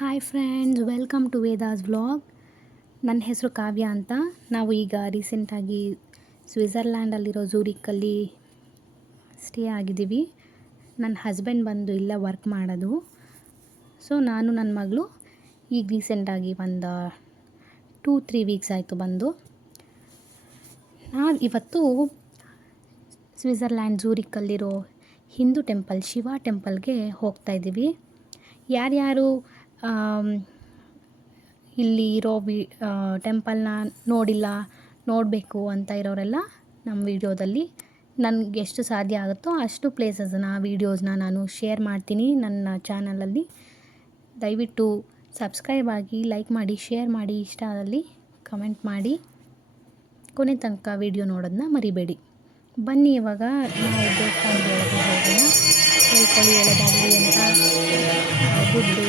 Hi friends, welcome to Veda's vlog. ನನ್ನ ಹೆಸರು ಕಾವ್ಯ ಅಂತ. ನಾವು ಈಗ ರೀಸೆಂಟಾಗಿ ಸ್ವಿಟ್ಜರ್ಲ್ಯಾಂಡಲ್ಲಿರೋ ಝೂರಿಕಲ್ಲಿ ಸ್ಟೇ ಆಗಿದ್ದೀವಿ. ನನ್ನ ಹಸ್ಬೆಂಡ್ ಬಂದು ಇಲ್ಲೇ ವರ್ಕ್ ಮಾಡೋದು. ಸೊ ನಾನು ನನ್ನ ಮಗಳು ಈಗ ರೀಸೆಂಟಾಗಿ ಒಂದು 2-3 ವೀಕ್ಸ್ ಆಯಿತು ಬಂದು. ನಾವು ಇವತ್ತು ಸ್ವಿಟ್ಜರ್ಲ್ಯಾಂಡ್ ಝೂರಿಕಲ್ಲಿರೋ ಹಿಂದೂ ಟೆಂಪಲ್, ಶಿವ ಟೆಂಪಲ್ಗೆ ಹೋಗ್ತಾಯಿದ್ದೀವಿ. ಯಾರ್ಯಾರು ಇಲ್ಲಿ ಇರೋ ಟೆಂಪಲ್ನ ನೋಡಬೇಕು ಅಂತ ಇರೋರೆಲ್ಲ ನಮ್ಮ ವಿಡಿಯೋದಲ್ಲಿ ನನಗೆ ಎಷ್ಟು ಸಾಧ್ಯ ಆಗುತ್ತೋ ಅಷ್ಟು ವೀಡಿಯೋಸ್ನ ನಾನು ಶೇರ್ ಮಾಡ್ತೀನಿ ನನ್ನ ಚಾನಲಲ್ಲಿ. ದಯವಿಟ್ಟು ಸಬ್ಸ್ಕ್ರೈಬ್ ಆಗಿ, ಲೈಕ್ ಮಾಡಿ, ಶೇರ್ ಮಾಡಿ, ಇಷ್ಟ ಆದಲ್ಲಿ ಕಮೆಂಟ್ ಮಾಡಿ, ಕೊನೆ ತನಕ ವಿಡಿಯೋ ನೋಡೋದನ್ನ ಮರಿಬೇಡಿ. ಬನ್ನಿ ಇವಾಗ ನಾವು ದೇವಸ್ಥಾನದ ಒಳಗೆ ಹೋಗೋಣ. ಹೇಳ್ಕೊಳ್ಳಿ ಒಳಗಾಗಲಿ ಅಂತ ದುಡ್ಡು